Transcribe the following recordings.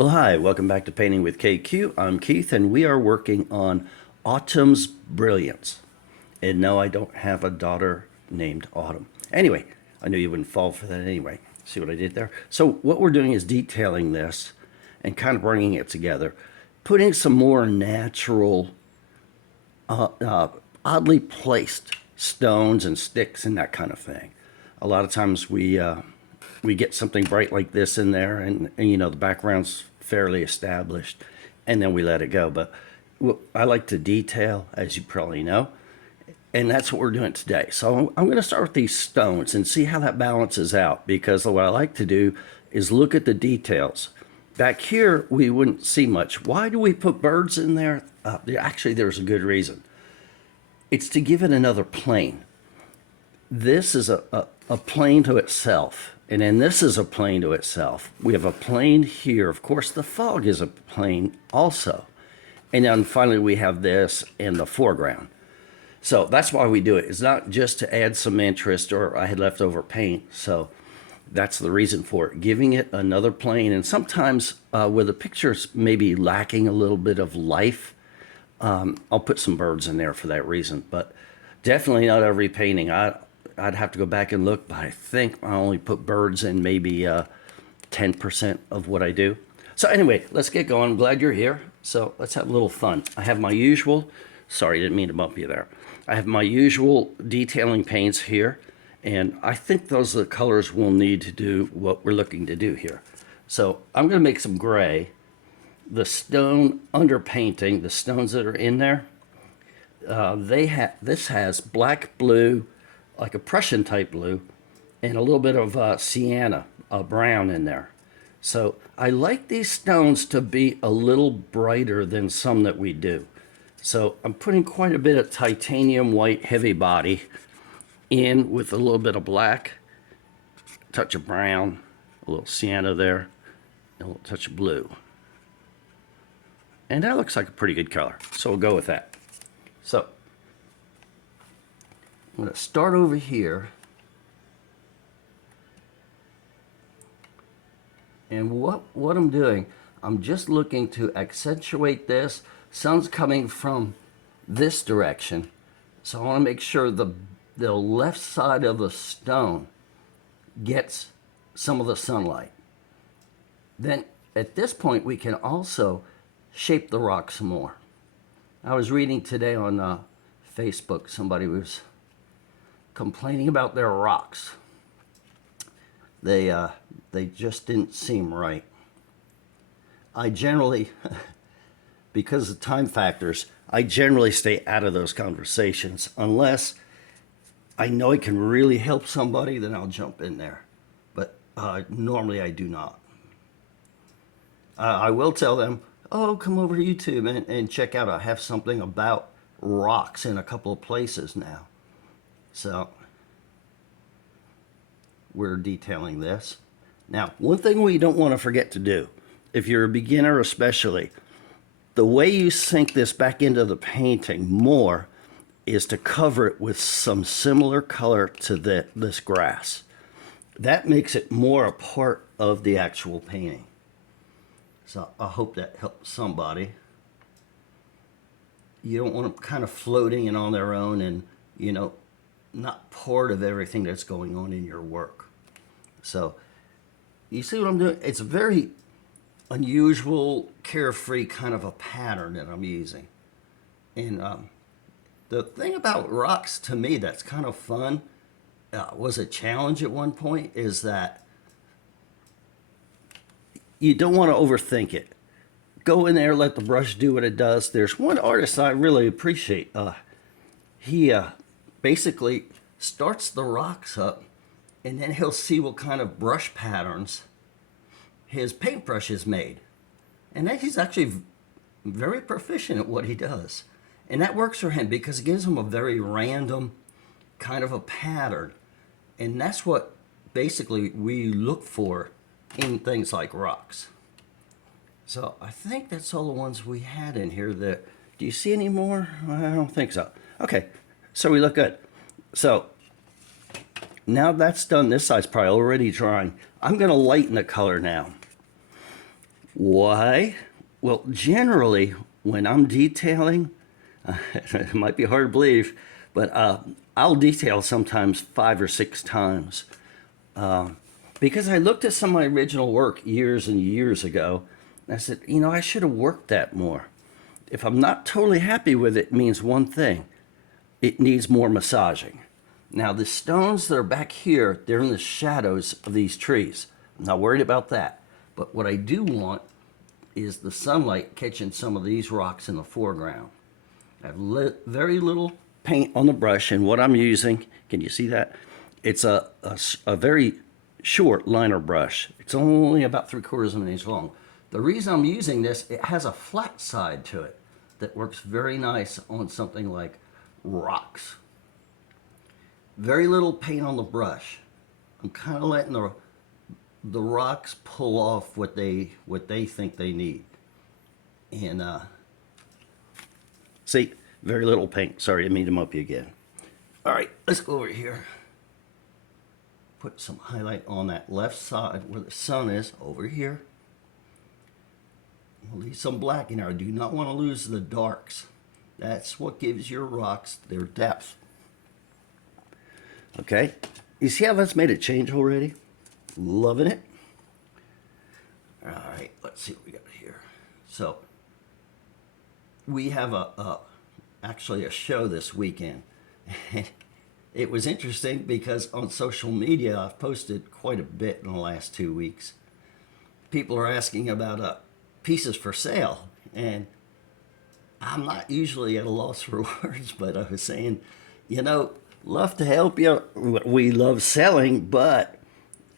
Well, hi, welcome back to Painting with KQ. I'm Keith, and we are working on Autumn's Brilliance. And no, I don't have a daughter named Autumn. Anyway, I knew you wouldn't fall for that anyway. See what I did there? So what we're doing is detailing this and kind of bringing it together, putting some more natural, oddly placed stones and sticks and that kind of thing. A lot of times we get something bright like this in there, and you know the background's fairly established, and then we let it go. But I like to detail, as you probably know, and that's what we're doing today. So I'm going to start with these stones and see how that balances out, because what I like to do is look at the details. Back here we wouldn't see much. Why do we put birds in there? Actually, there's a good reason. It's to give it another plane. This is a plane to itself, and then this is a plane to itself. We have a plane here. Of course, the fog is a plane also. And then finally we have this in the foreground. So that's why we do it. It's not just to add some interest, or I had leftover paint. So that's the reason for it, giving it another plane. And sometimes where the picture's maybe lacking a little bit of life, I'll put some birds in there for that reason. But definitely not every painting. I'd have to go back and look, but I think I only put birds in maybe 10% of what I do. So anyway, let's get going. I'm glad you're here. So let's have a little fun. I have my usual, sorry, didn't mean to bump you there. I have my usual detailing paints here, and I think those are the colors we'll need to do what we're looking to do here. So I'm going to make some gray. The stone underpainting, the stones that are in there, this has black, blue, like a Prussian type blue, and a little bit of sienna, brown in there. So I like these stones to be a little brighter than some that we do. So I'm putting quite a bit of titanium white heavy body in with a little bit of black, a touch of brown, a little sienna there, and a little touch of blue. And that looks like a pretty good color, so we'll go with that. So I'm going to start over here, and what I'm doing, I'm just looking to accentuate this. Sun's coming from this direction, so I want to make sure the left side of the stone gets some of the sunlight. Then at this point we can also shape the rock some more. I was reading today on Facebook, somebody was complaining about their rocks. They just didn't seem right. I generally, because of time factors, I generally stay out of those conversations unless I know it can really help somebody, then I'll jump in there. But normally I do not. I will tell them, oh, come over to YouTube and check out. I have something about rocks in a couple of places now. So we're detailing this. Now, one thing we don't want to forget to do, if you're a beginner especially, the way you sink this back into the painting more is to cover it with some similar color to this grass. That makes it more a part of the actual painting. So I hope that helps somebody. You don't want them kind of floating and on their own and, you know, not part of everything that's going on in your work. So you see what I'm doing? It's a very unusual, carefree kind of a pattern that I'm using. And the thing about rocks to me that's kind of fun, was a challenge at one point, is that you don't want to overthink it. Go in there, let the brush do what it does. There's one artist I really appreciate. He basically starts the rocks up, and then he'll see what kind of brush patterns his paintbrush has made. And that he's actually very proficient at what he does. And that works for him because it gives him a very random kind of a pattern. And that's what basically we look for in things like rocks. So I think that's all the ones we had in here. Do you see any more? I don't think so. Okay, so we look good. So now that's done, this side's probably already drying. I'm going to lighten the color now. Why? Well, generally, when I'm detailing, it might be hard to believe, but I'll detail sometimes 5 or 6 times. Because I looked at some of my original work years and years ago, and I said, I should have worked that more. If I'm not totally happy with it, it means one thing: it needs more massaging. Now, the stones that are back here, they're in the shadows of these trees. I'm not worried about that. But what I do want is the sunlight catching some of these rocks in the foreground. I have very little paint on the brush, and what I'm using, can you see that? It's a very short liner brush. It's only about 3/4 of an inch long. The reason I'm using this, it has a flat side to it that works very nice on something like rocks. Very little paint on the brush. I'm kind of letting the rocks pull off what they think they need. And see, very little paint. Sorry, I didn't mean to mop you again. All right, let's go over here. Put some highlight on that left side where the sun is, over here. We'll leave some black in there. I do not want to lose the darks. That's what gives your rocks their depth. Okay, you see how that's made a change already? Loving it. All right, let's see what we got here. So we have actually a show this weekend. It was interesting because on social media I've posted quite a bit in the last 2 weeks. People are asking about pieces for sale, and I'm not usually at a loss for words, but I was saying, love to help you. We love selling, but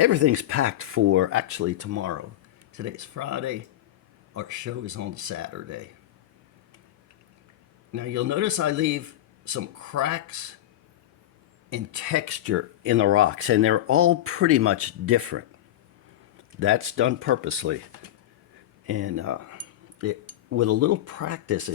everything's packed for actually tomorrow. Today's Friday. Our show is on Saturday. Now you'll notice I leave some cracks and texture in the rocks, and they're all pretty much different. That's done purposely. And with a little practice,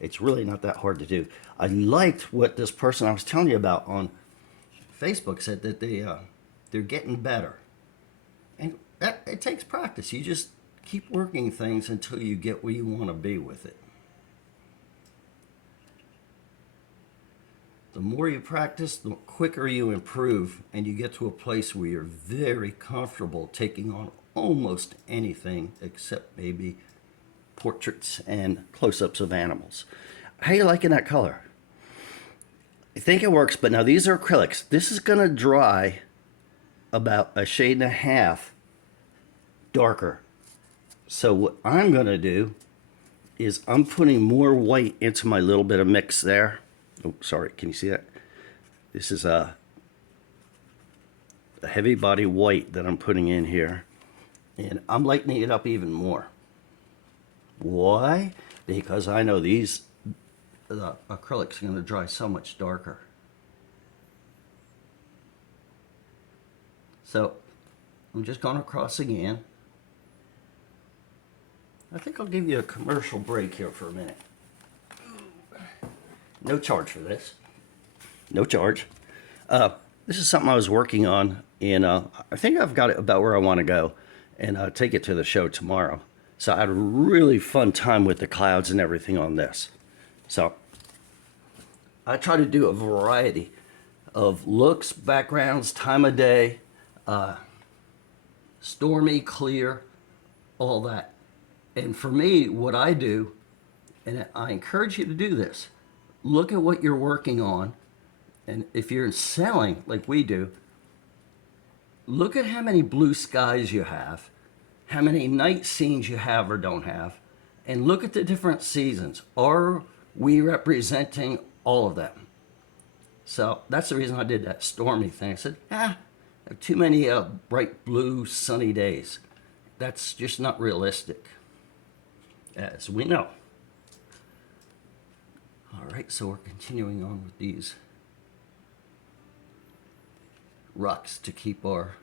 it's really not that hard to do. I liked what this person I was telling you about on Facebook said, that they're getting better, and it takes practice. You just keep working things until you get where you want to be with it. The more you practice, the quicker you improve, and you get to a place where you're very comfortable taking on almost anything except maybe portraits and close-ups of animals. How are you liking that color? I think it works, but now these are acrylics. This is going to dry about a shade and a half darker. So what I'm going to do is I'm putting more white into my little bit of mix there. Oh, sorry, can you see that? This is a heavy body white that I'm putting in here. And I'm lightening it up even more. Why? Because I know the acrylic's going to dry so much darker. So I'm just going across again. I think I'll give you a commercial break here for a minute. No charge for this. No charge. This is something I was working on, and I think I've got it about where I want to go, and take it to the show tomorrow. So I had a really fun time with the clouds and everything on this. So I try to do a variety of looks, backgrounds, time of day, stormy, clear, all that. And for me, what I do, and I encourage you to do this, look at what you're working on. And if you're selling like we do, look at how many blue skies you have, how many night scenes you have or don't have, and look at the different seasons. Are we representing all of them? So that's the reason I did that stormy thing. I said, I have too many bright blue sunny days. That's just not realistic, as we know. All right, so we're continuing on with these rocks to keep our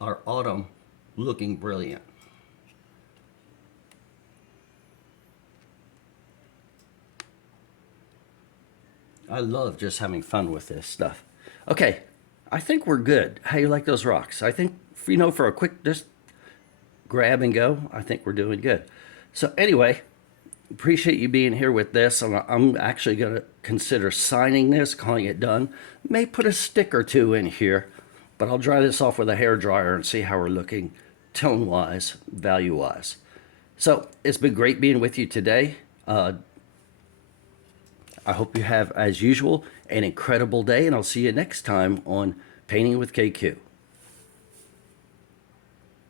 autumn looking brilliant. I love just having fun with this stuff. Okay, I think we're good. How you like those rocks? I think, for a quick, just grab and go, I think we're doing good. So anyway, appreciate you being here with this. I'm actually going to consider signing this, calling it done. May put a stick or two in here, but I'll dry this off with a hair dryer and see how we're looking tone-wise, value-wise. So it's been great being with you today. I hope you have, as usual, an incredible day, and I'll see you next time on Painting with KQ.